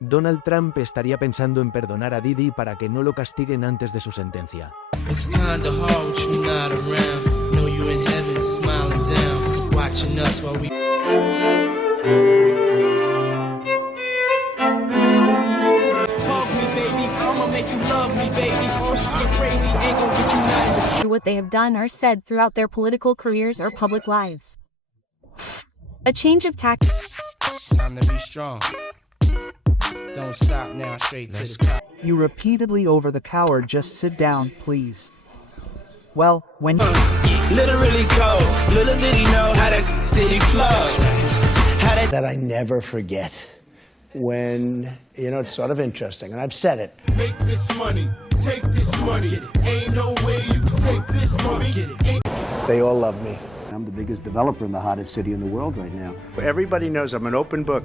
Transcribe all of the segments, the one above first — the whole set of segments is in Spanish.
Donald Trump estaría pensando en perdonar a Diddy para que no lo castiguen antes de su sentencia. It's kinda hard with you not around. Know you in heaven, smiling down, watching us while we. What they have done or said throughout their political careers or public lives. A change of tack. Time to be strong. Don't stop now, straight to the top. You repeatedly over the coward, just sit down, please. Well, when Literally cold. Little did he know how that did he flow. That I never forget. When, it's sort of interesting, and I've said it. Make this money, take this money. Ain't no way you can take this money. They all love me. I'm the biggest developer in the hottest city in the world right now. Everybody knows I'm an open book.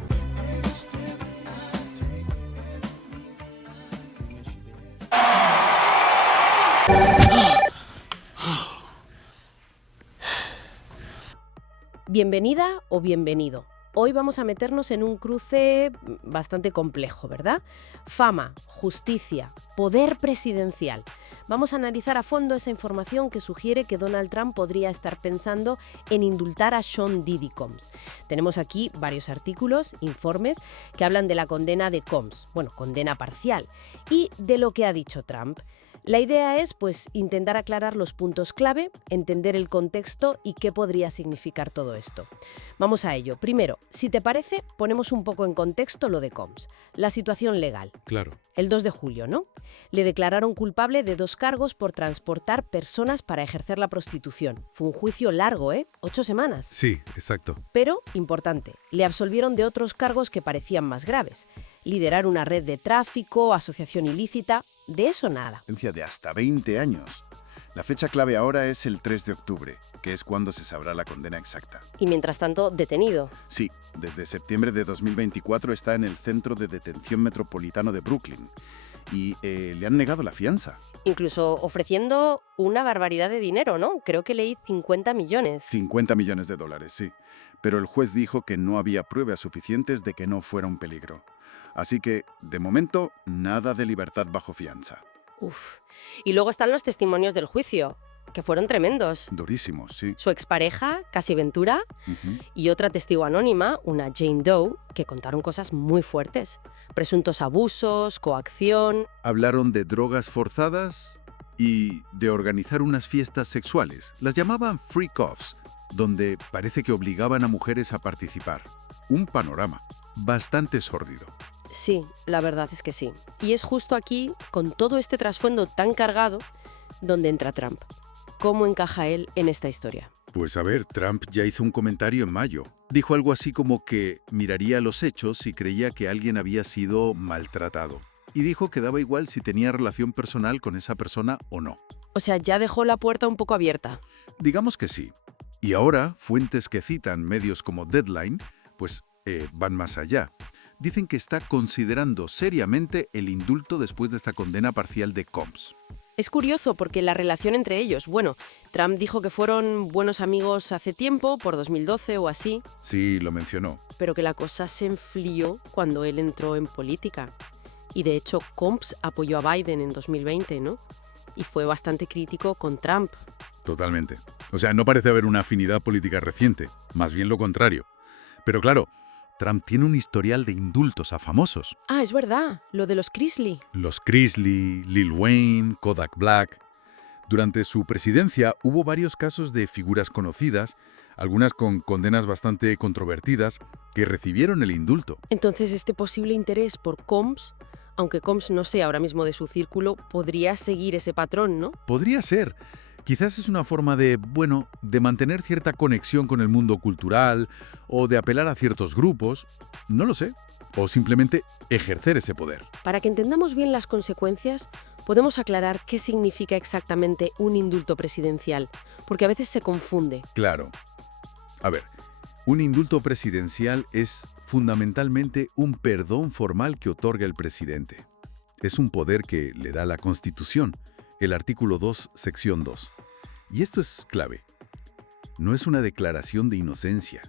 Bienvenida o bienvenido. Hoy vamos a meternos en un cruce bastante complejo, ¿verdad? Fama, justicia, poder presidencial. Vamos a analizar a fondo esa información que sugiere que Donald Trump podría estar pensando en indultar a Sean Diddy Combs. Tenemos aquí varios artículos, informes, que hablan de la condena de Combs, condena parcial, y de lo que ha dicho Trump. La idea es, intentar aclarar los puntos clave, entender el contexto y qué podría significar todo esto. Vamos a ello. Primero, si te parece, ponemos un poco en contexto lo de Combs. La situación legal. Claro. El 2 de julio, ¿no? Le declararon culpable de 2 cargos por transportar personas para ejercer la prostitución. Fue un juicio largo, 8 semanas. Sí, exacto. Pero, importante, le absolvieron de otros cargos que parecían más graves. Liderar una red de tráfico, asociación ilícita, de eso nada. De hasta 20 años. La fecha clave ahora es el 3 de octubre, que es cuando se sabrá la condena exacta. Y mientras tanto, detenido. Sí, desde septiembre de 2024 está en el Centro de Detención Metropolitano de Brooklyn y le han negado la fianza. Incluso ofreciendo una barbaridad de dinero, ¿no? Creo que leí 50 millones. 50 millones de dólares, sí. Pero el juez dijo que no había pruebas suficientes de que no fuera un peligro. Así que, de momento, nada de libertad bajo fianza. Uf. Y luego están los testimonios del juicio, que fueron tremendos. Durísimos, sí. Su expareja, Cassie Ventura, y otra testigo anónima, una Jane Doe, que contaron cosas muy fuertes. Presuntos abusos, coacción. Hablaron de drogas forzadas y de organizar unas fiestas sexuales. Las llamaban freak-offs, donde parece que obligaban a mujeres a participar. Un panorama bastante sórdido. Sí, la verdad es que sí. Y es justo aquí, con todo este trasfondo tan cargado, donde entra Trump. ¿Cómo encaja él en esta historia? Pues a ver, Trump ya hizo un comentario en mayo. Dijo algo así como que miraría los hechos si creía que alguien había sido maltratado. Y dijo que daba igual si tenía relación personal con esa persona o no. O sea, ya dejó la puerta un poco abierta. Digamos que sí. Y ahora, fuentes que citan medios como Deadline, van más allá. Dicen que está considerando seriamente el indulto después de esta condena parcial de Combs. Es curioso porque la relación entre ellos, Trump dijo que fueron buenos amigos hace tiempo, por 2012 o así. Sí, lo mencionó. Pero que la cosa se enfrió cuando él entró en política. Y de hecho, Combs apoyó a Biden en 2020, ¿no? Y fue bastante crítico con Trump. Totalmente. O sea, no parece haber una afinidad política reciente, más bien lo contrario. Pero claro, Trump tiene un historial de indultos a famosos. Ah, es verdad, lo de los Crisley. Los Crisley, Lil Wayne, Kodak Black. Durante su presidencia hubo varios casos de figuras conocidas, algunas con condenas bastante controvertidas, que recibieron el indulto. Entonces, este posible interés por Combs, aunque Combs no sea ahora mismo de su círculo, podría seguir ese patrón, ¿no? Podría ser. Quizás es una forma de mantener cierta conexión con el mundo cultural o de apelar a ciertos grupos, no lo sé, o simplemente ejercer ese poder. Para que entendamos bien las consecuencias, podemos aclarar qué significa exactamente un indulto presidencial, porque a veces se confunde. Claro. A ver, un indulto presidencial es fundamentalmente un perdón formal que otorga el presidente. Es un poder que le da la Constitución, el artículo 2, sección 2. Y esto es clave. No es una declaración de inocencia.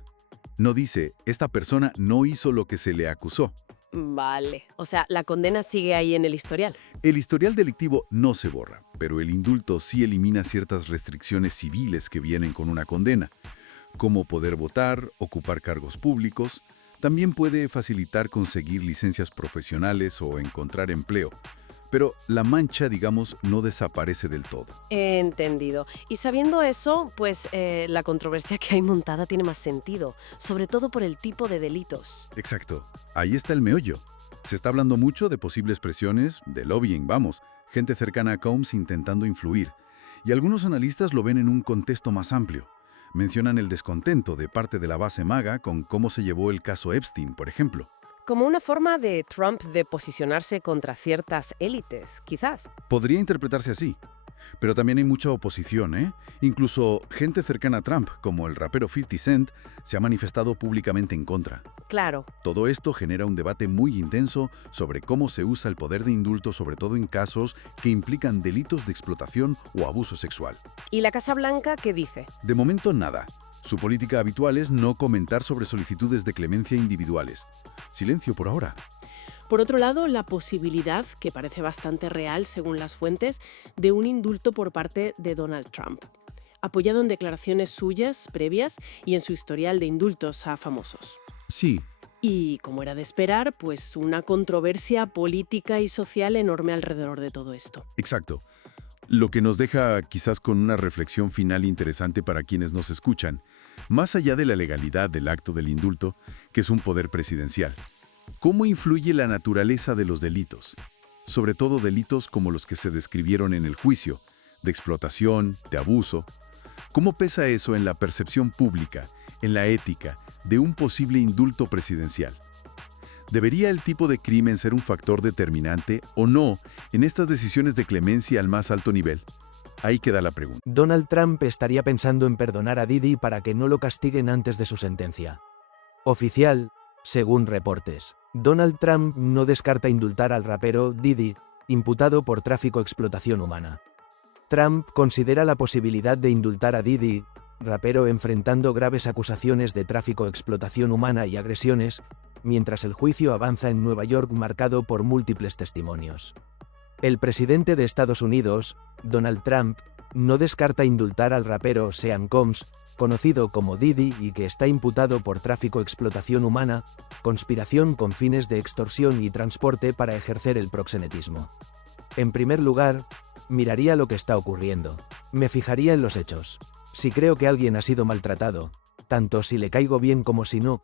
No dice, esta persona no hizo lo que se le acusó. Vale, o sea, la condena sigue ahí en el historial. El historial delictivo no se borra, pero el indulto sí elimina ciertas restricciones civiles que vienen con una condena, como poder votar, ocupar cargos públicos. También puede facilitar conseguir licencias profesionales o encontrar empleo. Pero la mancha, digamos, no desaparece del todo. Entendido. Y sabiendo eso, pues la controversia que hay montada tiene más sentido, sobre todo por el tipo de delitos. Exacto. Ahí está el meollo. Se está hablando mucho de posibles presiones, de lobbying, vamos, gente cercana a Combs intentando influir. Y algunos analistas lo ven en un contexto más amplio. Mencionan el descontento de parte de la base MAGA con cómo se llevó el caso Epstein, por ejemplo. Como una forma de Trump de posicionarse contra ciertas élites, quizás. Podría interpretarse así. Pero también hay mucha oposición, ¿eh? Incluso gente cercana a Trump, como el rapero 50 Cent, se ha manifestado públicamente en contra. Claro. Todo esto genera un debate muy intenso sobre cómo se usa el poder de indulto, sobre todo en casos que implican delitos de explotación o abuso sexual. ¿Y la Casa Blanca qué dice? De momento, nada. Su política habitual es no comentar sobre solicitudes de clemencia individuales. Silencio por ahora. Por otro lado, la posibilidad, que parece bastante real según las fuentes, de un indulto por parte de Donald Trump, apoyado en declaraciones suyas previas y en su historial de indultos a famosos. Sí. Y, como era de esperar, pues una controversia política y social enorme alrededor de todo esto. Exacto. Lo que nos deja quizás con una reflexión final interesante para quienes nos escuchan, más allá de la legalidad del acto del indulto, que es un poder presidencial. ¿Cómo influye la naturaleza de los delitos? Sobre todo delitos como los que se describieron en el juicio, de explotación, de abuso. ¿Cómo pesa eso en la percepción pública, en la ética, de un posible indulto presidencial? ¿Debería el tipo de crimen ser un factor determinante o no en estas decisiones de clemencia al más alto nivel? Ahí queda la pregunta. Donald Trump estaría pensando en perdonar a Diddy para que no lo castiguen antes de su sentencia. Oficial, según reportes, Donald Trump no descarta indultar al rapero Diddy, imputado por tráfico-explotación humana. Trump considera la posibilidad de indultar a Diddy, rapero enfrentando graves acusaciones de tráfico-explotación humana y agresiones, mientras el juicio avanza en Nueva York marcado por múltiples testimonios. El presidente de Estados Unidos, Donald Trump, no descarta indultar al rapero Sean Combs, conocido como Diddy y que está imputado por tráfico-explotación humana, conspiración con fines de extorsión y transporte para ejercer el proxenetismo. En primer lugar, miraría lo que está ocurriendo. Me fijaría en los hechos. Si creo que alguien ha sido maltratado, tanto si le caigo bien como si no,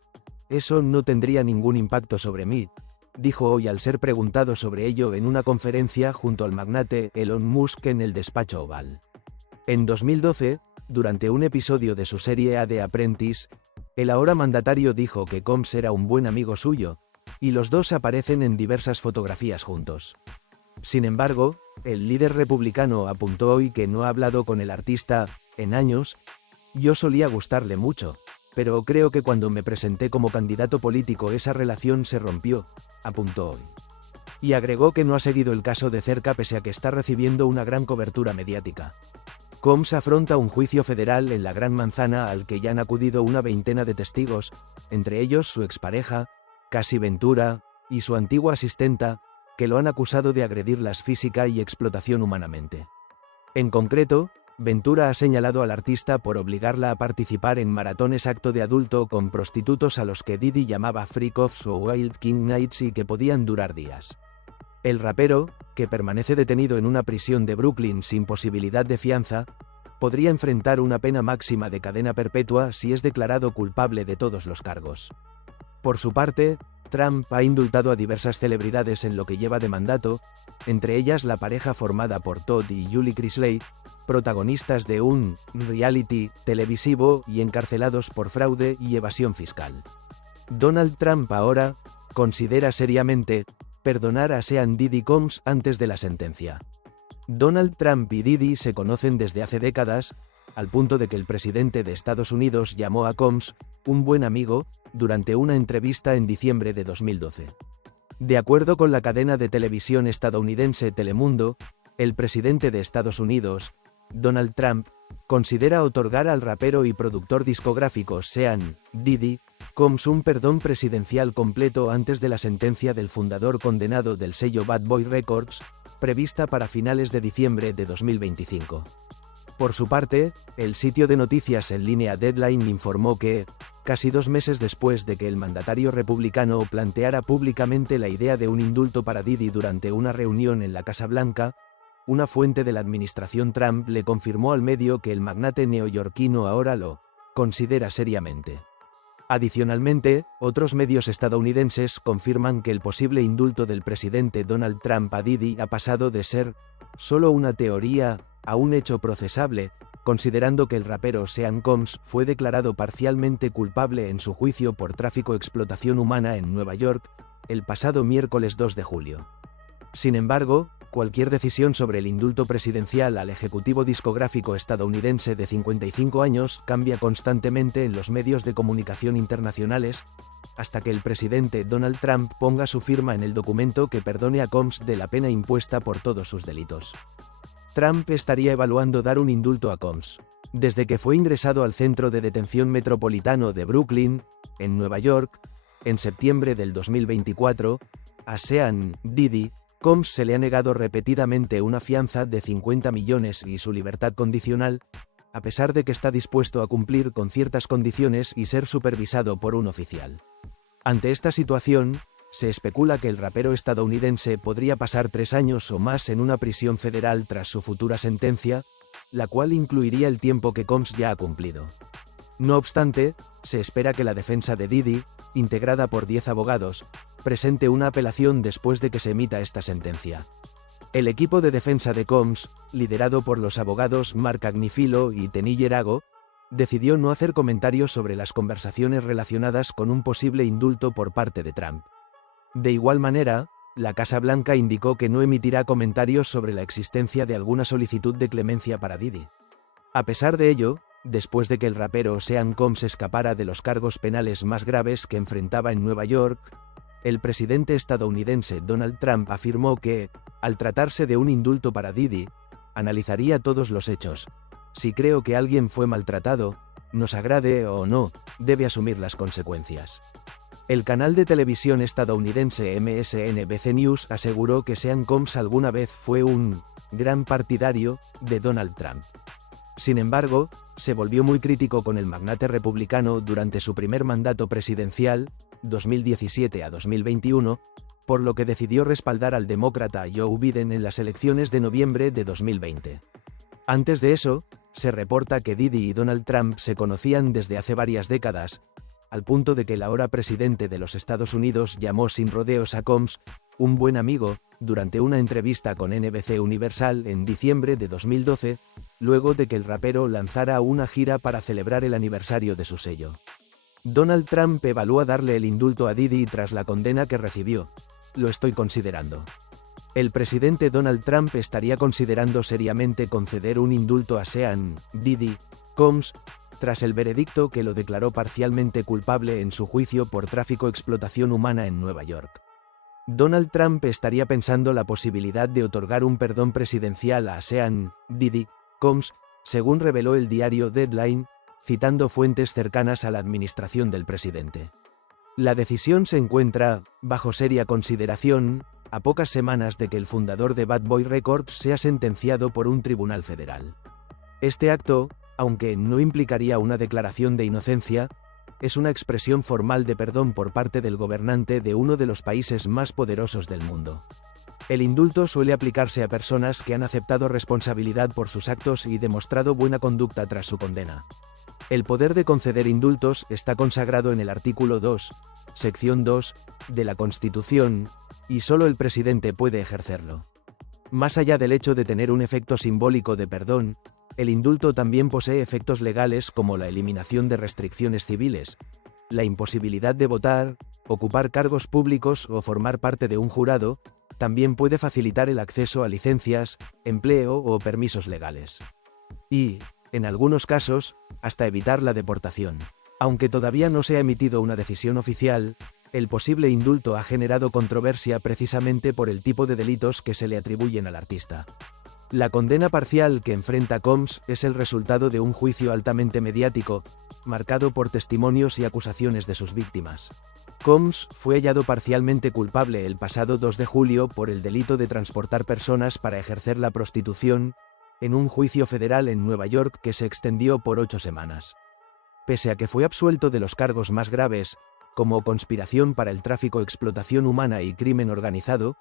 eso no tendría ningún impacto sobre mí, dijo hoy al ser preguntado sobre ello en una conferencia junto al magnate Elon Musk en el despacho Oval. En 2012, durante un episodio de su serie The Apprentice, el ahora mandatario dijo que Combs era un buen amigo suyo, y los dos aparecen en diversas fotografías juntos. Sin embargo, el líder republicano apuntó hoy que no ha hablado con el artista en años. Yo solía gustarle mucho, pero creo que cuando me presenté como candidato político esa relación se rompió, apuntó hoy. Y agregó que no ha seguido el caso de cerca pese a que está recibiendo una gran cobertura mediática. Combs afronta un juicio federal en la Gran Manzana al que ya han acudido una veintena de testigos, entre ellos su expareja, Cassie Ventura, y su antigua asistenta, que lo han acusado de agredirlas física y explotación humanamente. En concreto, Ventura ha señalado al artista por obligarla a participar en maratones acto de adulto con prostitutos a los que Diddy llamaba freak-offs o Wild King Nights y que podían durar días. El rapero, que permanece detenido en una prisión de Brooklyn sin posibilidad de fianza, podría enfrentar una pena máxima de cadena perpetua si es declarado culpable de todos los cargos. Por su parte, Trump ha indultado a diversas celebridades en lo que lleva de mandato, entre ellas la pareja formada por Todd y Julie Chrisley, protagonistas de un reality televisivo y encarcelados por fraude y evasión fiscal. Donald Trump ahora considera seriamente perdonar a Sean Diddy Combs antes de la sentencia. Donald Trump y Diddy se conocen desde hace décadas, al punto de que el presidente de Estados Unidos llamó a Combs un buen amigo durante una entrevista en diciembre de 2012. De acuerdo con la cadena de televisión estadounidense Telemundo, el presidente de Estados Unidos, Donald Trump, considera otorgar al rapero y productor discográfico Sean Diddy Combs un perdón presidencial completo antes de la sentencia del fundador condenado del sello Bad Boy Records, prevista para finales de diciembre de 2025. Por su parte, el sitio de noticias en línea Deadline informó que, casi 2 meses después de que el mandatario republicano planteara públicamente la idea de un indulto para Diddy durante una reunión en la Casa Blanca, una fuente de la administración Trump le confirmó al medio que el magnate neoyorquino ahora lo considera seriamente. Adicionalmente, otros medios estadounidenses confirman que el posible indulto del presidente Donald Trump a Diddy ha pasado de ser solo una teoría a un hecho procesable, considerando que el rapero Sean Combs fue declarado parcialmente culpable en su juicio por tráfico y explotación humana en Nueva York el pasado miércoles 2 de julio. Sin embargo, cualquier decisión sobre el indulto presidencial al ejecutivo discográfico estadounidense de 55 años cambia constantemente en los medios de comunicación internacionales, hasta que el presidente Donald Trump ponga su firma en el documento que perdone a Combs de la pena impuesta por todos sus delitos. Trump estaría evaluando dar un indulto a Combs. Desde que fue ingresado al centro de detención metropolitano de Brooklyn, en Nueva York, en septiembre del 2024, a Sean Diddy Combs se le ha negado repetidamente una fianza de 50 millones y su libertad condicional, a pesar de que está dispuesto a cumplir con ciertas condiciones y ser supervisado por un oficial. Ante esta situación, se especula que el rapero estadounidense podría pasar 3 años o más en una prisión federal tras su futura sentencia, la cual incluiría el tiempo que Combs ya ha cumplido. No obstante, se espera que la defensa de Diddy, integrada por 10 abogados, presente una apelación después de que se emita esta sentencia. El equipo de defensa de Combs, liderado por los abogados Mark Agnifilo y Teny Yerago, decidió no hacer comentarios sobre las conversaciones relacionadas con un posible indulto por parte de Trump. De igual manera, la Casa Blanca indicó que no emitirá comentarios sobre la existencia de alguna solicitud de clemencia para Diddy. A pesar de ello, después de que el rapero Sean Combs escapara de los cargos penales más graves que enfrentaba en Nueva York, el presidente estadounidense Donald Trump afirmó que, al tratarse de un indulto para Diddy, analizaría todos los hechos. Si creo que alguien fue maltratado, nos agrade o no, debe asumir las consecuencias. El canal de televisión estadounidense MSNBC News aseguró que Sean Combs alguna vez fue un gran partidario de Donald Trump. Sin embargo, se volvió muy crítico con el magnate republicano durante su primer mandato presidencial, 2017 a 2021, por lo que decidió respaldar al demócrata Joe Biden en las elecciones de noviembre de 2020. Antes de eso, se reporta que Diddy y Donald Trump se conocían desde hace varias décadas, al punto de que el ahora presidente de los Estados Unidos llamó sin rodeos a Combs un buen amigo, durante una entrevista con NBC Universal en diciembre de 2012, luego de que el rapero lanzara una gira para celebrar el aniversario de su sello. Donald Trump evalúa darle el indulto a Diddy tras la condena que recibió. Lo estoy considerando. El presidente Donald Trump estaría considerando seriamente conceder un indulto a Sean Diddy Combs, tras el veredicto que lo declaró parcialmente culpable en su juicio por tráfico y explotación humana en Nueva York. Donald Trump estaría pensando la posibilidad de otorgar un perdón presidencial a Sean Diddy Combs, según reveló el diario Deadline, citando fuentes cercanas a la administración del presidente. La decisión se encuentra, bajo seria consideración, a pocas semanas de que el fundador de Bad Boy Records sea sentenciado por un tribunal federal. Este acto, aunque no implicaría una declaración de inocencia, es una expresión formal de perdón por parte del gobernante de uno de los países más poderosos del mundo. El indulto suele aplicarse a personas que han aceptado responsabilidad por sus actos y demostrado buena conducta tras su condena. El poder de conceder indultos está consagrado en el artículo 2, sección 2, de la Constitución, y solo el presidente puede ejercerlo. Más allá del hecho de tener un efecto simbólico de perdón, el indulto también posee efectos legales como la eliminación de restricciones civiles, la imposibilidad de votar, ocupar cargos públicos o formar parte de un jurado. También puede facilitar el acceso a licencias, empleo o permisos legales. Y, en algunos casos, hasta evitar la deportación. Aunque todavía no se ha emitido una decisión oficial, el posible indulto ha generado controversia precisamente por el tipo de delitos que se le atribuyen al artista. La condena parcial que enfrenta Combs es el resultado de un juicio altamente mediático, marcado por testimonios y acusaciones de sus víctimas. Combs fue hallado parcialmente culpable el pasado 2 de julio por el delito de transportar personas para ejercer la prostitución, en un juicio federal en Nueva York que se extendió por 8 semanas. Pese a que fue absuelto de los cargos más graves, como conspiración para el tráfico, explotación humana y crimen organizado,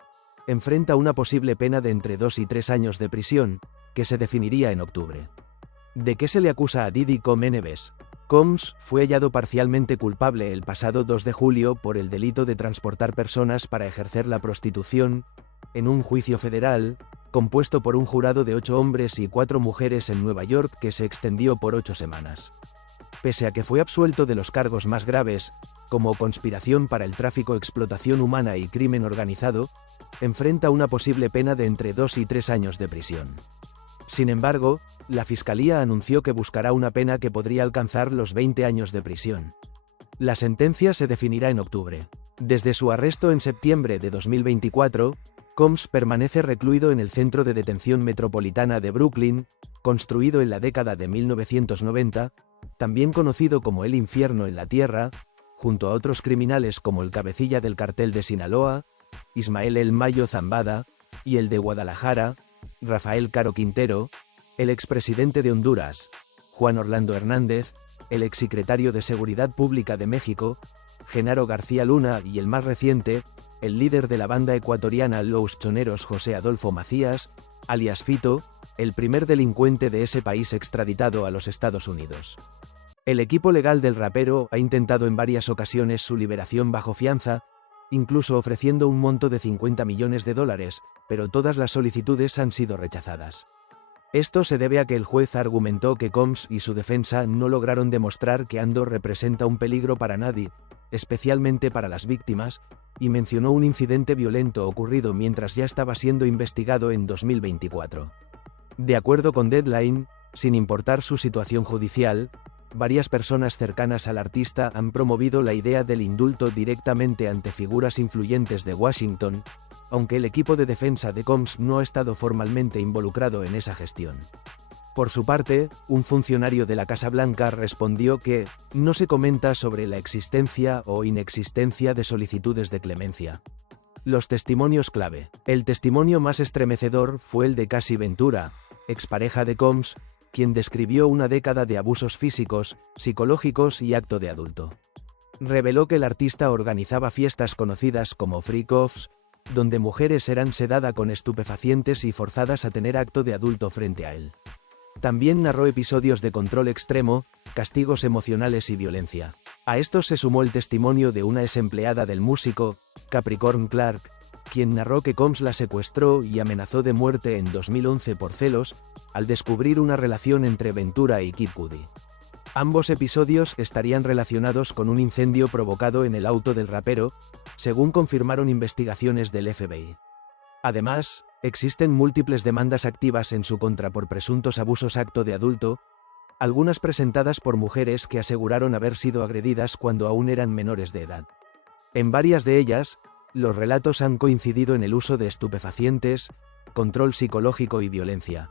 enfrenta una posible pena de entre 2 y 3 años de prisión, que se definiría en octubre. ¿De qué se le acusa a Diddy Combs? Combs fue hallado parcialmente culpable el pasado 2 de julio por el delito de transportar personas para ejercer la prostitución, en un juicio federal, compuesto por un jurado de 8 hombres y 4 mujeres en Nueva York que se extendió por 8 semanas. Pese a que fue absuelto de los cargos más graves, como conspiración para el tráfico, explotación humana y crimen organizado, enfrenta una posible pena de entre 2 y 3 años de prisión. Sin embargo, la Fiscalía anunció que buscará una pena que podría alcanzar los 20 años de prisión. La sentencia se definirá en octubre. Desde su arresto en septiembre de 2024, Combs permanece recluido en el Centro de Detención Metropolitana de Brooklyn, construido en la década de 1990, también conocido como el infierno en la tierra, junto a otros criminales como el cabecilla del cartel de Sinaloa, Ismael El Mayo Zambada, y el de Guadalajara, Rafael Caro Quintero, el expresidente de Honduras, Juan Orlando Hernández, el exsecretario de Seguridad Pública de México, Genaro García Luna, y el más reciente, el líder de la banda ecuatoriana Los Choneros José Adolfo Macías, alias Fito, el primer delincuente de ese país extraditado a los Estados Unidos. El equipo legal del rapero ha intentado en varias ocasiones su liberación bajo fianza, incluso ofreciendo un monto de $50 millones, pero todas las solicitudes han sido rechazadas. Esto se debe a que el juez argumentó que Combs y su defensa no lograron demostrar que Ando representa un peligro para nadie, especialmente para las víctimas, y mencionó un incidente violento ocurrido mientras ya estaba siendo investigado en 2024. De acuerdo con Deadline, sin importar su situación judicial, varias personas cercanas al artista han promovido la idea del indulto directamente ante figuras influyentes de Washington, aunque el equipo de defensa de Combs no ha estado formalmente involucrado en esa gestión. Por su parte, un funcionario de la Casa Blanca respondió que no se comenta sobre la existencia o inexistencia de solicitudes de clemencia. Los testimonios clave. El testimonio más estremecedor fue el de Cassie Ventura, expareja de Combs, quien describió una década de abusos físicos, psicológicos y acto de adulto. Reveló que el artista organizaba fiestas conocidas como freak-offs, donde mujeres eran sedadas con estupefacientes y forzadas a tener acto de adulto frente a él. También narró episodios de control extremo, castigos emocionales y violencia. A estos se sumó el testimonio de una ex-empleada del músico, Capricorn Clark, quien narró que Combs la secuestró y amenazó de muerte en 2011 por celos, al descubrir una relación entre Ventura y Kid Cudi. Ambos episodios estarían relacionados con un incendio provocado en el auto del rapero, según confirmaron investigaciones del FBI. Además, existen múltiples demandas activas en su contra por presuntos abusos acto de adulto, algunas presentadas por mujeres que aseguraron haber sido agredidas cuando aún eran menores de edad. En varias de ellas, los relatos han coincidido en el uso de estupefacientes, control psicológico y violencia.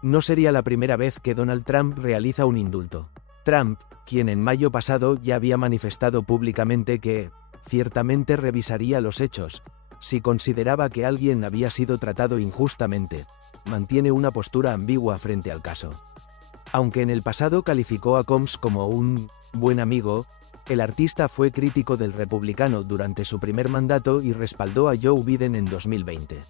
No sería la primera vez que Donald Trump realiza un indulto. Trump, quien en mayo pasado ya había manifestado públicamente que, ciertamente revisaría los hechos, si consideraba que alguien había sido tratado injustamente, mantiene una postura ambigua frente al caso. Aunque en el pasado calificó a Combs como un buen amigo, el artista fue crítico del republicano durante su primer mandato y respaldó a Joe Biden en 2020.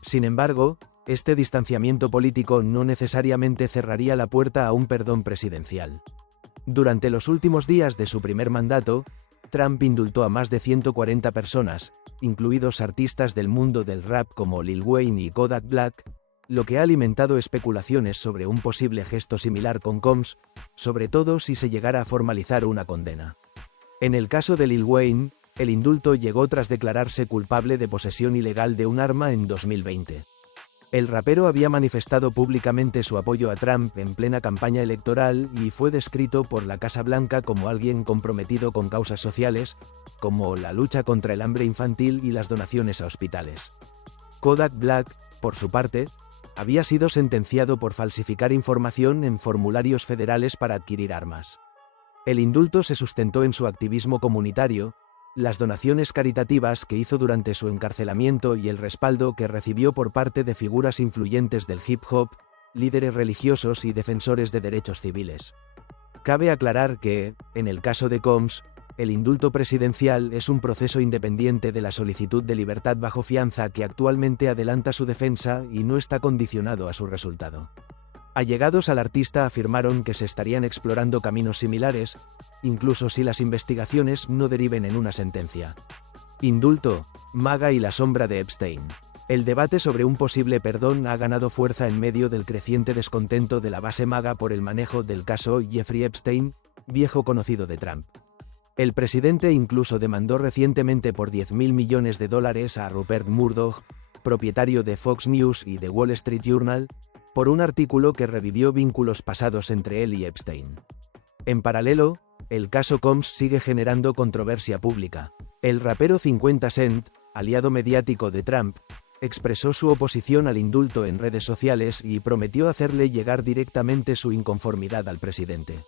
Sin embargo, este distanciamiento político no necesariamente cerraría la puerta a un perdón presidencial. Durante los últimos días de su primer mandato, Trump indultó a más de 140 personas, incluidos artistas del mundo del rap como Lil Wayne y Kodak Black, lo que ha alimentado especulaciones sobre un posible gesto similar con Combs, sobre todo si se llegara a formalizar una condena. En el caso de Lil Wayne, el indulto llegó tras declararse culpable de posesión ilegal de un arma en 2020. El rapero había manifestado públicamente su apoyo a Trump en plena campaña electoral y fue descrito por la Casa Blanca como alguien comprometido con causas sociales, como la lucha contra el hambre infantil y las donaciones a hospitales. Kodak Black, por su parte, había sido sentenciado por falsificar información en formularios federales para adquirir armas. El indulto se sustentó en su activismo comunitario, las donaciones caritativas que hizo durante su encarcelamiento y el respaldo que recibió por parte de figuras influyentes del hip hop, líderes religiosos y defensores de derechos civiles. Cabe aclarar que, en el caso de Combs, el indulto presidencial es un proceso independiente de la solicitud de libertad bajo fianza que actualmente adelanta su defensa y no está condicionado a su resultado. Allegados al artista afirmaron que se estarían explorando caminos similares, incluso si las investigaciones no deriven en una sentencia. Indulto, MAGA y la sombra de Epstein. El debate sobre un posible perdón ha ganado fuerza en medio del creciente descontento de la base MAGA por el manejo del caso Jeffrey Epstein, viejo conocido de Trump. El presidente incluso demandó recientemente por $10.000 millones a Rupert Murdoch, propietario de Fox News y The Wall Street Journal, por un artículo que revivió vínculos pasados entre él y Epstein. En paralelo, el caso Combs sigue generando controversia pública. El rapero 50 Cent, aliado mediático de Trump, expresó su oposición al indulto en redes sociales y prometió hacerle llegar directamente su inconformidad al presidente.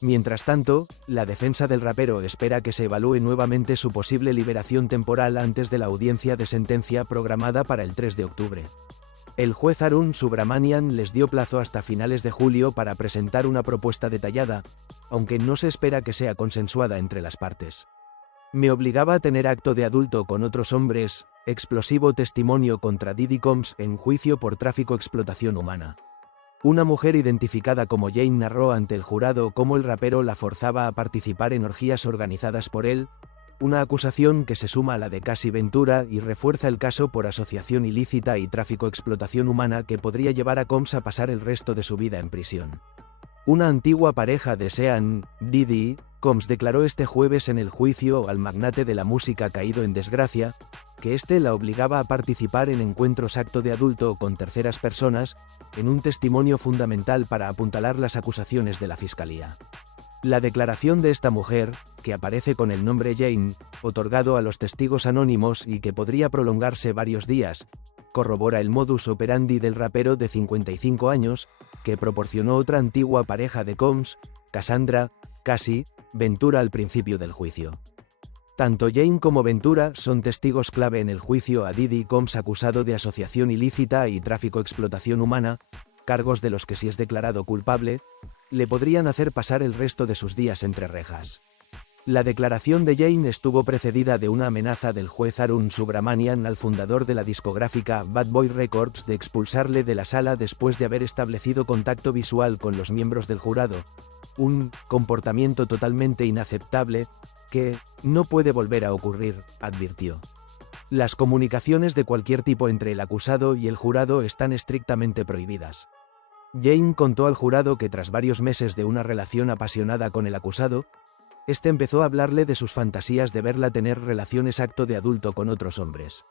Mientras tanto, la defensa del rapero espera que se evalúe nuevamente su posible liberación temporal antes de la audiencia de sentencia programada para el 3 de octubre. El juez Arun Subramanian les dio plazo hasta finales de julio para presentar una propuesta detallada, aunque no se espera que sea consensuada entre las partes. Me obligaba a tener acto de adulto con otros hombres, explosivo testimonio contra Diddy Combs en juicio por tráfico-explotación humana. Una mujer identificada como Jane narró ante el jurado cómo el rapero la forzaba a participar en orgías organizadas por él, una acusación que se suma a la de Cassie Ventura y refuerza el caso por asociación ilícita y tráfico-explotación humana que podría llevar a Combs a pasar el resto de su vida en prisión. Una antigua pareja de Sean, Diddy, Combs declaró este jueves en el juicio al magnate de la música caído en desgracia, que éste la obligaba a participar en encuentros acto de adulto con terceras personas, en un testimonio fundamental para apuntalar las acusaciones de la fiscalía. La declaración de esta mujer, que aparece con el nombre Jane, otorgado a los testigos anónimos y que podría prolongarse varios días, corrobora el modus operandi del rapero de 55 años, que proporcionó otra antigua pareja de Combs, Cassandra, Cassie, Ventura al principio del juicio. Tanto Jane como Ventura son testigos clave en el juicio a Diddy Combs acusado de asociación ilícita y tráfico-explotación humana, cargos de los que si es declarado culpable, le podrían hacer pasar el resto de sus días entre rejas. La declaración de Jane estuvo precedida de una amenaza del juez Arun Subramanian al fundador de la discográfica Bad Boy Records de expulsarle de la sala después de haber establecido contacto visual con los miembros del jurado, un comportamiento totalmente inaceptable que no puede volver a ocurrir, advirtió. Las comunicaciones de cualquier tipo entre el acusado y el jurado están estrictamente prohibidas. Jane contó al jurado que tras varios meses de una relación apasionada con el acusado, este empezó a hablarle de sus fantasías de verla tener relaciones acto de adulto con otros hombres.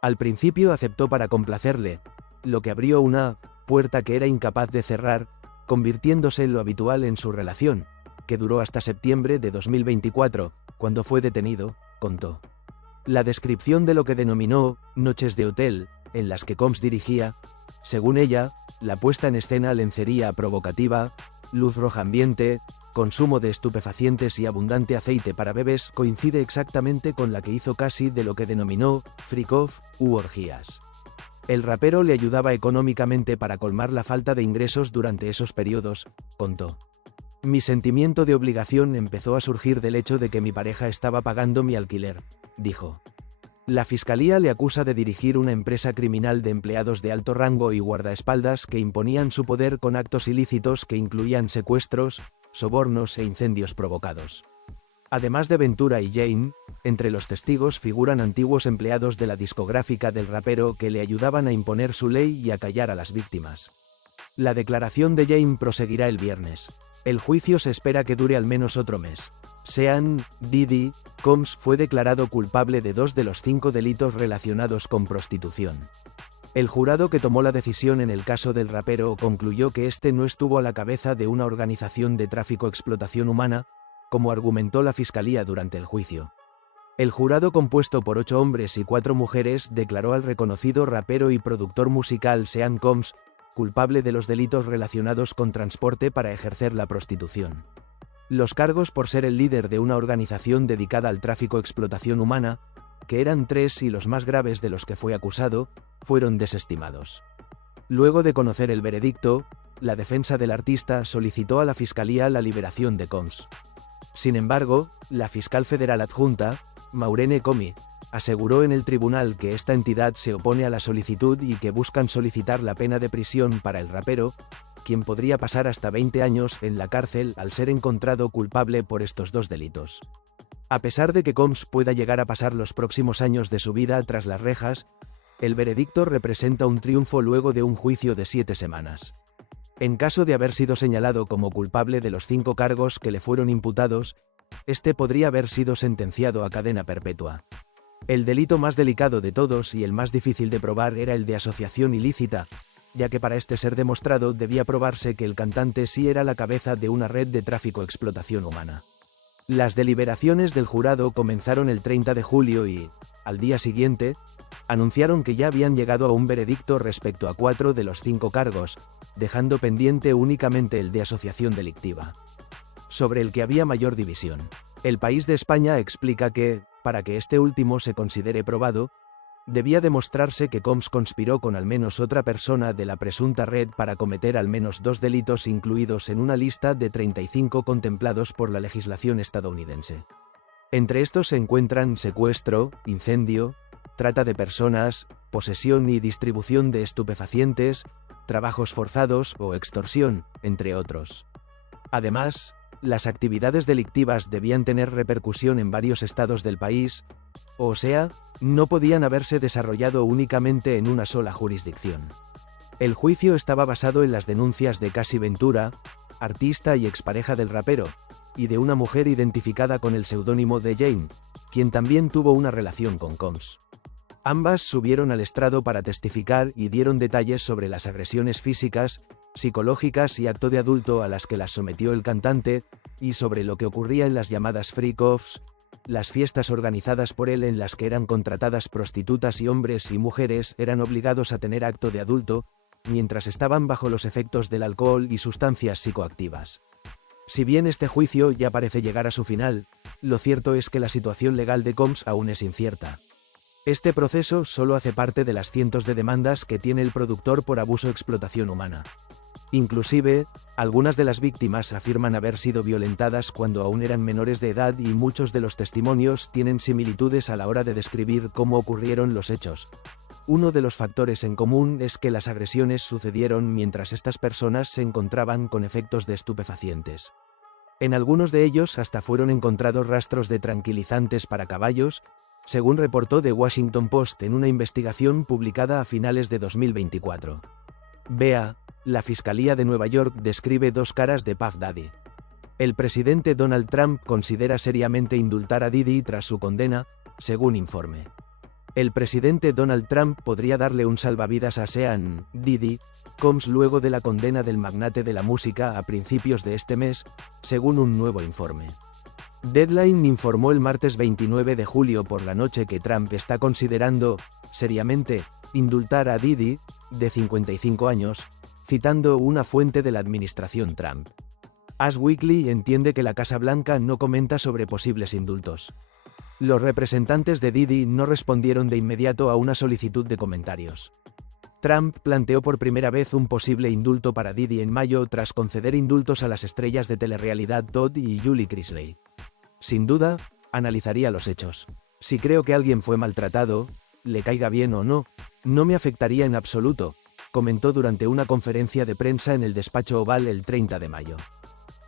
Al principio aceptó para complacerle, lo que abrió una puerta que era incapaz de cerrar, convirtiéndose en lo habitual en su relación, que duró hasta septiembre de 2024, cuando fue detenido, contó. La descripción de lo que denominó noches de hotel, en las que Combs dirigía, según ella, la puesta en escena lencería provocativa, luz roja ambiente, consumo de estupefacientes y abundante aceite para bebés coincide exactamente con la que hizo Cassie de lo que denominó freak-off u orgías. El rapero le ayudaba económicamente para colmar la falta de ingresos durante esos periodos, contó. Mi sentimiento de obligación empezó a surgir del hecho de que mi pareja estaba pagando mi alquiler, dijo. La fiscalía le acusa de dirigir una empresa criminal de empleados de alto rango y guardaespaldas que imponían su poder con actos ilícitos que incluían secuestros, sobornos e incendios provocados. Además de Ventura y Jane, entre los testigos figuran antiguos empleados de la discográfica del rapero que le ayudaban a imponer su ley y a callar a las víctimas. La declaración de Jane proseguirá el viernes. El juicio se espera que dure al menos otro mes. Sean, Diddy, Combs fue declarado culpable de 2 de los 5 delitos relacionados con prostitución. El jurado que tomó la decisión en el caso del rapero concluyó que este no estuvo a la cabeza de una organización de tráfico-explotación humana, como argumentó la fiscalía durante el juicio. El jurado, compuesto por 8 hombres y 4 mujeres, declaró al reconocido rapero y productor musical Sean Combs culpable de los delitos relacionados con transporte para ejercer la prostitución. Los cargos por ser el líder de una organización dedicada al tráfico e explotación humana, que eran 3 y los más graves de los que fue acusado, fueron desestimados. Luego de conocer el veredicto, la defensa del artista solicitó a la Fiscalía la liberación de Combs. Sin embargo, la fiscal federal adjunta, Maureen Comey, aseguró en el tribunal que esta entidad se opone a la solicitud y que buscan solicitar la pena de prisión para el rapero, quien podría pasar hasta 20 años en la cárcel al ser encontrado culpable por estos 2 delitos. A pesar de que Combs pueda llegar a pasar los próximos años de su vida tras las rejas, el veredicto representa un triunfo luego de un juicio de 7 semanas. En caso de haber sido señalado como culpable de los 5 cargos que le fueron imputados, este podría haber sido sentenciado a cadena perpetua. El delito más delicado de todos y el más difícil de probar era el de asociación ilícita, ya que para este ser demostrado debía probarse que el cantante sí era la cabeza de una red de tráfico e explotación humana. Las deliberaciones del jurado comenzaron el 30 de julio y, al día siguiente, anunciaron que ya habían llegado a un veredicto respecto a 4 de los 5 cargos, dejando pendiente únicamente el de asociación delictiva, sobre el que había mayor división. El País de España explica que, para que este último se considere probado, debía demostrarse que Combs conspiró con al menos otra persona de la presunta red para cometer al menos 2 delitos incluidos en una lista de 35 contemplados por la legislación estadounidense. Entre estos se encuentran secuestro, incendio, trata de personas, posesión y distribución de estupefacientes, trabajos forzados o extorsión, entre otros. Además, las actividades delictivas debían tener repercusión en varios estados del país, o sea, no podían haberse desarrollado únicamente en una sola jurisdicción. El juicio estaba basado en las denuncias de Cassie Ventura, artista y expareja del rapero, y de una mujer identificada con el seudónimo de Jane, quien también tuvo una relación con Combs. Ambas subieron al estrado para testificar y dieron detalles sobre las agresiones físicas, psicológicas y acto de adulto a las que las sometió el cantante, y sobre lo que ocurría en las llamadas freak-offs, las fiestas organizadas por él en las que eran contratadas prostitutas y hombres y mujeres eran obligados a tener acto de adulto, mientras estaban bajo los efectos del alcohol y sustancias psicoactivas. Si bien este juicio ya parece llegar a su final, lo cierto es que la situación legal de Combs aún es incierta. Este proceso solo hace parte de las cientos de demandas que tiene el productor por abuso o explotación humana. Inclusive, algunas de las víctimas afirman haber sido violentadas cuando aún eran menores de edad y muchos de los testimonios tienen similitudes a la hora de describir cómo ocurrieron los hechos. Uno de los factores en común es que las agresiones sucedieron mientras estas personas se encontraban con efectos de estupefacientes. En algunos de ellos hasta fueron encontrados rastros de tranquilizantes para caballos, según reportó The Washington Post en una investigación publicada a finales de 2024. Vea, la Fiscalía de Nueva York describe 2 caras de Puff Daddy. El presidente Donald Trump considera seriamente indultar a Diddy tras su condena, según informe. El presidente Donald Trump podría darle un salvavidas a Sean Diddy Combs luego de la condena del magnate de la música a principios de este mes, según un nuevo informe. Deadline informó el martes 29 de julio por la noche que Trump está considerando, seriamente, indultar a Diddy, de 55 años, citando una fuente de la administración Trump. Us Weekly entiende que la Casa Blanca no comenta sobre posibles indultos. Los representantes de Diddy no respondieron de inmediato a una solicitud de comentarios. Trump planteó por primera vez un posible indulto para Diddy en mayo tras conceder indultos a las estrellas de telerrealidad Todd y Julie Chrisley. Sin duda, analizaría los hechos. Si creo que alguien fue maltratado, le caiga bien o no, no me afectaría en absoluto, comentó durante una conferencia de prensa en el despacho Oval el 30 de mayo.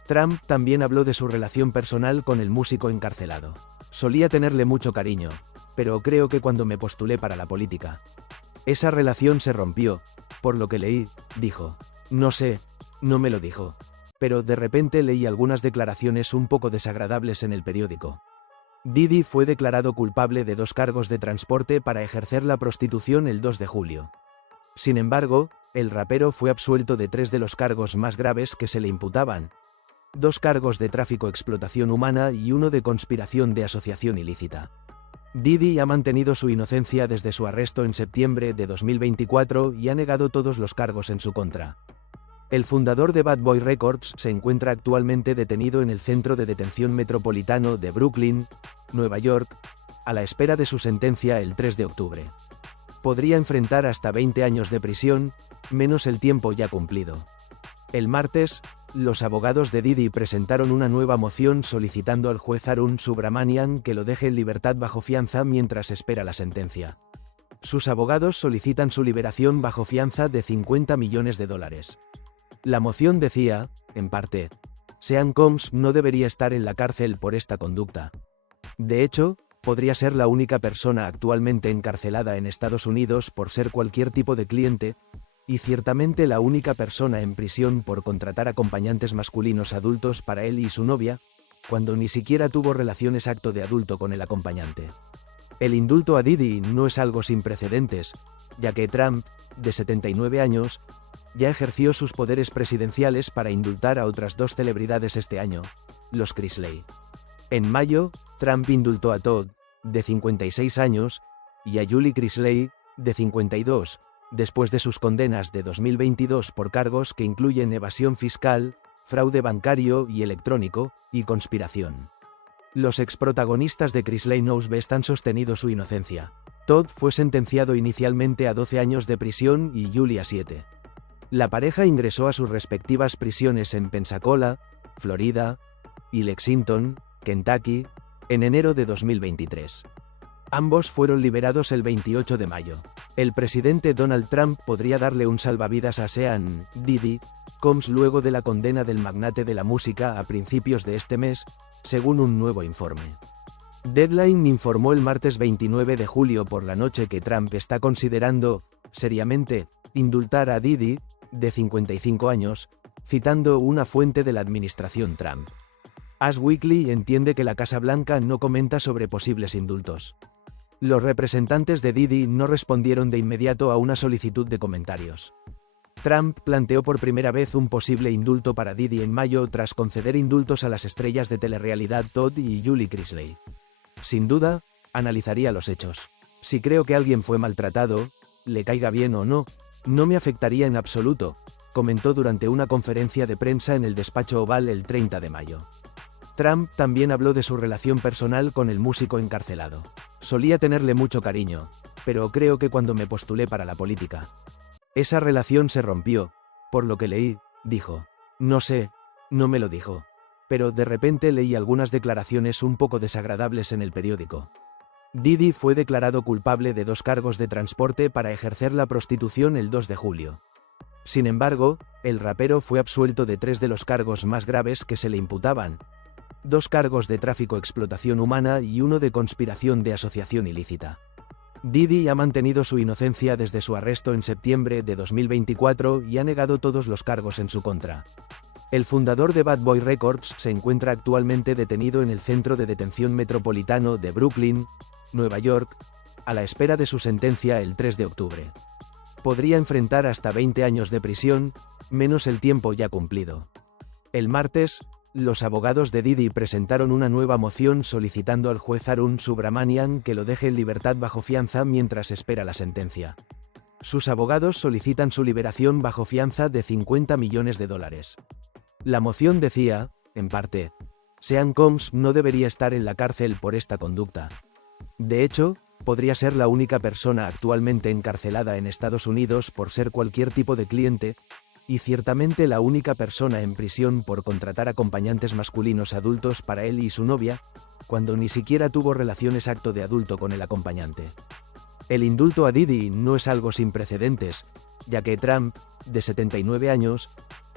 Trump también habló de su relación personal con el músico encarcelado. Solía tenerle mucho cariño, pero creo que cuando me postulé para la política, esa relación se rompió, por lo que leí, dijo. No sé, no me lo dijo. Pero de repente leí algunas declaraciones un poco desagradables en el periódico. Diddy fue declarado culpable de 2 cargos de transporte para ejercer la prostitución el 2 de julio. Sin embargo, el rapero fue absuelto de 3 de los cargos más graves que se le imputaban: 2 cargos de tráfico e explotación humana y 1 de conspiración de asociación ilícita. Diddy ha mantenido su inocencia desde su arresto en septiembre de 2024 y ha negado todos los cargos en su contra. El fundador de Bad Boy Records se encuentra actualmente detenido en el Centro de Detención Metropolitano de Brooklyn, Nueva York, a la espera de su sentencia el 3 de octubre. Podría enfrentar hasta 20 años de prisión, menos el tiempo ya cumplido. El martes, los abogados de Diddy presentaron una nueva moción solicitando al juez Arun Subramanian que lo deje en libertad bajo fianza mientras espera la sentencia. Sus abogados solicitan su liberación bajo fianza de $50 millones. La moción decía, en parte, Sean Combs no debería estar en la cárcel por esta conducta. De hecho, podría ser la única persona actualmente encarcelada en Estados Unidos por ser cualquier tipo de cliente, y ciertamente la única persona en prisión por contratar acompañantes masculinos adultos para él y su novia, cuando ni siquiera tuvo relaciones acto de adulto con el acompañante. El indulto a Diddy no es algo sin precedentes, ya que Trump, de 79 años, ya ejerció sus poderes presidenciales para indultar a otras dos celebridades este año, los Crisley. En mayo, Trump indultó a Todd, de 56 años, y a Julie Crisley, de 52, después de sus condenas de 2022 por cargos que incluyen evasión fiscal, fraude bancario y electrónico, y conspiración. Los exprotagonistas de Crisley Knowles han sostenido su inocencia. Todd fue sentenciado inicialmente a 12 años de prisión y Julie a 7. La pareja ingresó a sus respectivas prisiones en Pensacola, Florida, y Lexington, Kentucky, en enero de 2023. Ambos fueron liberados el 28 de mayo. El presidente Donald Trump podría darle un salvavidas a Sean Diddy Combs luego de la condena del magnate de la música a principios de este mes, según un nuevo informe. Deadline informó el martes 29 de julio por la noche que Trump está considerando, seriamente, indultar a Diddy, de 55 años, citando una fuente de la administración Trump. Us Weekly entiende que la Casa Blanca no comenta sobre posibles indultos. Los representantes de Diddy no respondieron de inmediato a una solicitud de comentarios. Trump planteó por primera vez un posible indulto para Diddy en mayo tras conceder indultos a las estrellas de telerrealidad Todd y Julie Crisley. Sin duda, analizaría los hechos. Si creo que alguien fue maltratado, le caiga bien o no, no me afectaría en absoluto, comentó durante una conferencia de prensa en el despacho Oval el 30 de mayo. Trump también habló de su relación personal con el músico encarcelado. Solía tenerle mucho cariño, pero creo que cuando me postulé para la política, esa relación se rompió, por lo que leí, dijo. No sé, no me lo dijo, pero de repente leí algunas declaraciones un poco desagradables en el periódico. Diddy fue declarado culpable de 2 cargos de transporte para ejercer la prostitución el 2 de julio. Sin embargo, el rapero fue absuelto de 3 de los cargos más graves que se le imputaban: 2 cargos de tráfico explotación humana y 1 de conspiración de asociación ilícita. Diddy ha mantenido su inocencia desde su arresto en septiembre de 2024 y ha negado todos los cargos en su contra. El fundador de Bad Boy Records se encuentra actualmente detenido en el Centro de Detención Metropolitano de Brooklyn, Nueva York, a la espera de su sentencia el 3 de octubre. Podría enfrentar hasta 20 años de prisión, menos el tiempo ya cumplido. El martes, los abogados de Diddy presentaron una nueva moción solicitando al juez Arun Subramanian que lo deje en libertad bajo fianza mientras espera la sentencia. Sus abogados solicitan su liberación bajo fianza de $50 millones. La moción decía, en parte, Sean Combs no debería estar en la cárcel por esta conducta. De hecho, podría ser la única persona actualmente encarcelada en Estados Unidos por ser cualquier tipo de cliente, y ciertamente la única persona en prisión por contratar acompañantes masculinos adultos para él y su novia, cuando ni siquiera tuvo relaciones acto de adulto con el acompañante. El indulto a Diddy no es algo sin precedentes, ya que Trump, de 79 años,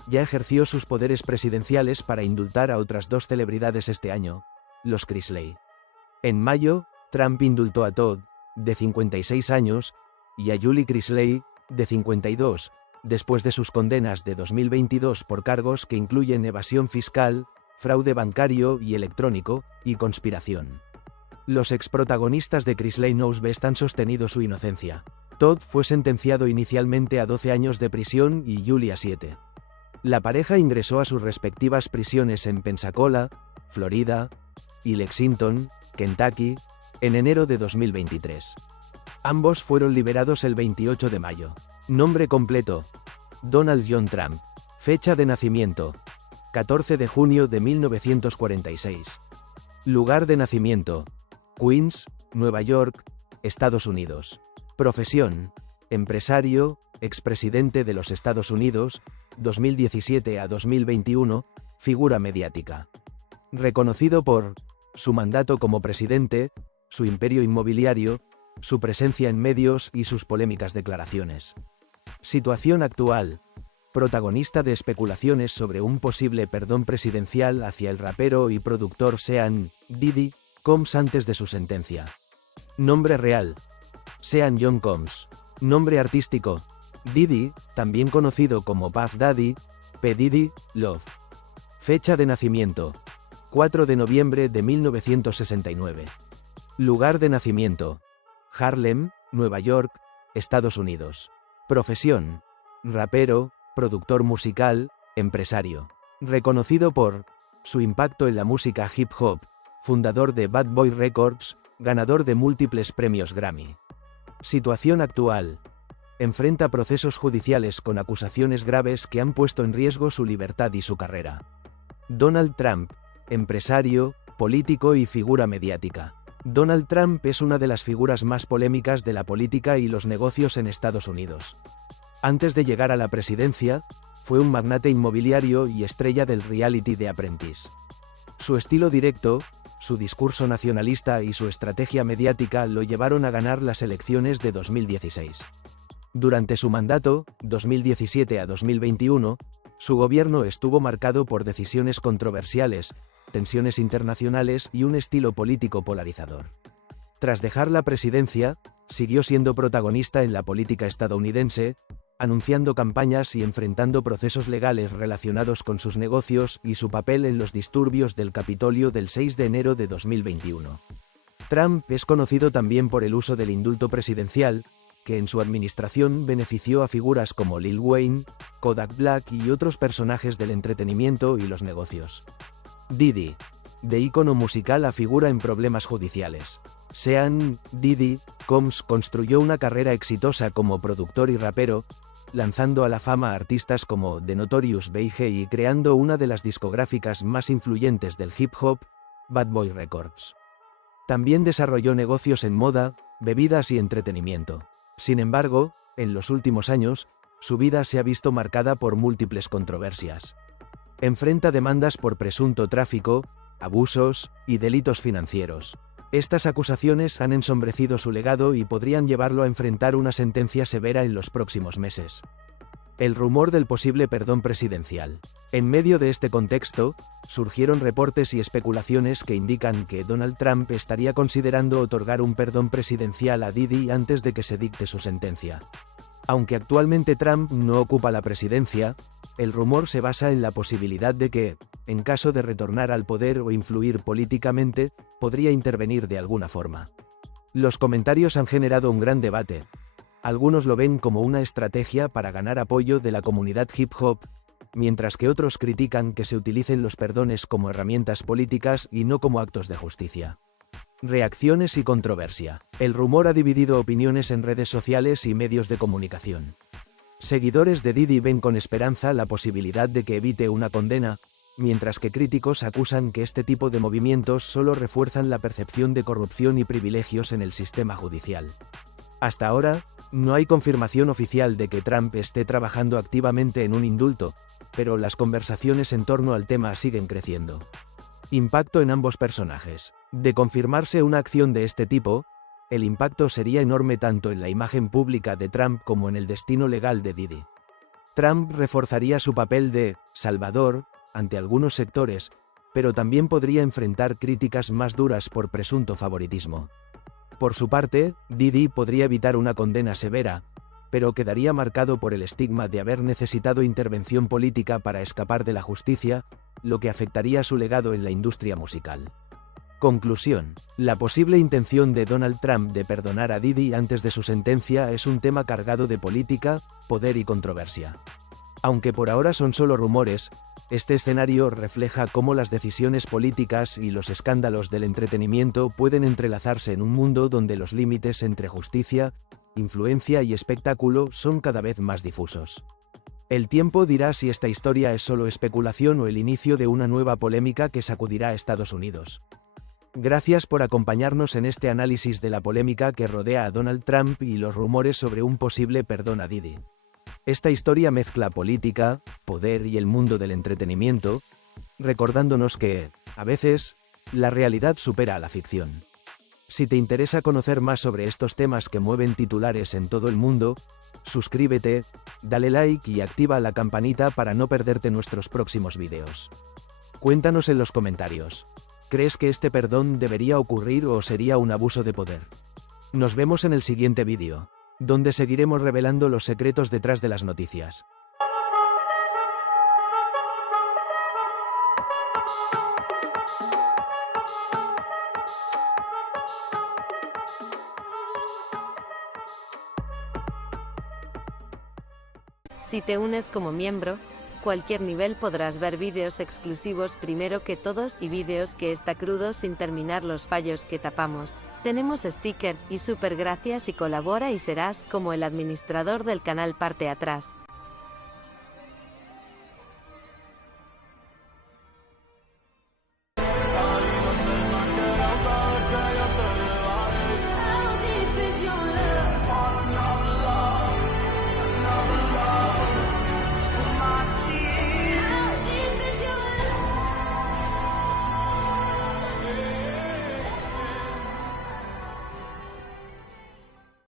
ya ejerció sus poderes presidenciales para indultar a otras 2 celebridades este año, los Crisley. En mayo, Trump indultó a Todd, de 56 años, y a Julie Crisley, de 52, después de sus condenas de 2022 por cargos que incluyen evasión fiscal, fraude bancario y electrónico, y conspiración. Los exprotagonistas de Crisley Knowles han sostenido su inocencia. Todd fue sentenciado inicialmente a 12 años de prisión y Julie a 7. La pareja ingresó a sus respectivas prisiones en Pensacola, Florida, y Lexington, Kentucky, en enero de 2023. Ambos fueron liberados el 28 de mayo. Nombre completo: Donald John Trump. Fecha de nacimiento: 14 de junio de 1946. Lugar de nacimiento: Queens, Nueva York, Estados Unidos. Profesión: empresario, expresidente de los Estados Unidos, 2017 a 2021, figura mediática. Reconocido por su mandato como presidente, su imperio inmobiliario, su presencia en medios y sus polémicas declaraciones. Situación actual: protagonista de especulaciones sobre un posible perdón presidencial hacia el rapero y productor Sean Diddy Combs antes de su sentencia. Nombre real: Sean John Combs. Nombre artístico: Diddy, también conocido como Puff Daddy, P. Diddy, Love. Fecha de nacimiento: 4 de noviembre de 1969. Lugar de nacimiento: Harlem, Nueva York, Estados Unidos. Profesión: rapero, productor musical, empresario. Reconocido por su impacto en la música hip hop, fundador de Bad Boy Records, ganador de múltiples premios Grammy. Situación actual: enfrenta procesos judiciales con acusaciones graves que han puesto en riesgo su libertad y su carrera. Donald Trump, empresario, político y figura mediática. Donald Trump es una de las figuras más polémicas de la política y los negocios en Estados Unidos. Antes de llegar a la presidencia, fue un magnate inmobiliario y estrella del reality The Apprentice. Su estilo directo, su discurso nacionalista y su estrategia mediática lo llevaron a ganar las elecciones de 2016. Durante su mandato, 2017 a 2021, su gobierno estuvo marcado por decisiones controversiales, tensiones internacionales y un estilo político polarizador. Tras dejar la presidencia, siguió siendo protagonista en la política estadounidense, anunciando campañas y enfrentando procesos legales relacionados con sus negocios y su papel en los disturbios del Capitolio del 6 de enero de 2021. Trump es conocido también por el uso del indulto presidencial, que en su administración benefició a figuras como Lil Wayne, Kodak Black y otros personajes del entretenimiento y los negocios. Diddy, de ícono musical a figura en problemas judiciales. Sean Diddy Combs construyó una carrera exitosa como productor y rapero, lanzando a la fama a artistas como The Notorious B.I.G. y creando una de las discográficas más influyentes del hip hop, Bad Boy Records. También desarrolló negocios en moda, bebidas y entretenimiento. Sin embargo, en los últimos años, su vida se ha visto marcada por múltiples controversias. Enfrenta demandas por presunto tráfico, abusos y delitos financieros. Estas acusaciones han ensombrecido su legado y podrían llevarlo a enfrentar una sentencia severa en los próximos meses. El rumor del posible perdón presidencial. En medio de este contexto, surgieron reportes y especulaciones que indican que Donald Trump estaría considerando otorgar un perdón presidencial a Diddy antes de que se dicte su sentencia. Aunque actualmente Trump no ocupa la presidencia, el rumor se basa en la posibilidad de que, en caso de retornar al poder o influir políticamente, podría intervenir de alguna forma. Los comentarios han generado un gran debate. Algunos lo ven como una estrategia para ganar apoyo de la comunidad hip hop, mientras que otros critican que se utilicen los perdones como herramientas políticas y no como actos de justicia. Reacciones y controversia. El rumor ha dividido opiniones en redes sociales y medios de comunicación. Seguidores de Diddy ven con esperanza la posibilidad de que evite una condena, mientras que críticos acusan que este tipo de movimientos solo refuerzan la percepción de corrupción y privilegios en el sistema judicial. Hasta ahora, no hay confirmación oficial de que Trump esté trabajando activamente en un indulto, pero las conversaciones en torno al tema siguen creciendo. Impacto en ambos personajes. De confirmarse una acción de este tipo, el impacto sería enorme tanto en la imagen pública de Trump como en el destino legal de Diddy. Trump reforzaría su papel de salvador ante algunos sectores, pero también podría enfrentar críticas más duras por presunto favoritismo. Por su parte, Diddy podría evitar una condena severa, pero quedaría marcado por el estigma de haber necesitado intervención política para escapar de la justicia, lo que afectaría su legado en la industria musical. Conclusión. La posible intención de Donald Trump de perdonar a Diddy antes de su sentencia es un tema cargado de política, poder y controversia. Aunque por ahora son solo rumores, Este escenario refleja cómo las decisiones políticas y los escándalos del entretenimiento pueden entrelazarse en un mundo donde los límites entre justicia, influencia y espectáculo son cada vez más difusos. El tiempo dirá si esta historia es solo especulación o el inicio de una nueva polémica que sacudirá a Estados Unidos. Gracias por acompañarnos en este análisis de la polémica que rodea a Donald Trump y los rumores sobre un posible perdón a Diddy. Esta historia mezcla política, poder y el mundo del entretenimiento, recordándonos que, a veces, la realidad supera a la ficción. Si te interesa conocer más sobre estos temas que mueven titulares en todo el mundo, suscríbete, dale like y activa la campanita para no perderte nuestros próximos vídeos. Cuéntanos en los comentarios. ¿Crees que este perdón debería ocurrir o sería un abuso de poder? Nos vemos en el siguiente vídeo, donde seguiremos revelando los secretos detrás de las noticias. Si te unes como miembro, cualquier nivel podrás ver vídeos exclusivos primero que todos y vídeos que está crudo sin terminar los fallos que tapamos. Tenemos sticker y super gracias y colabora y serás como el administrador del canal parte atrás.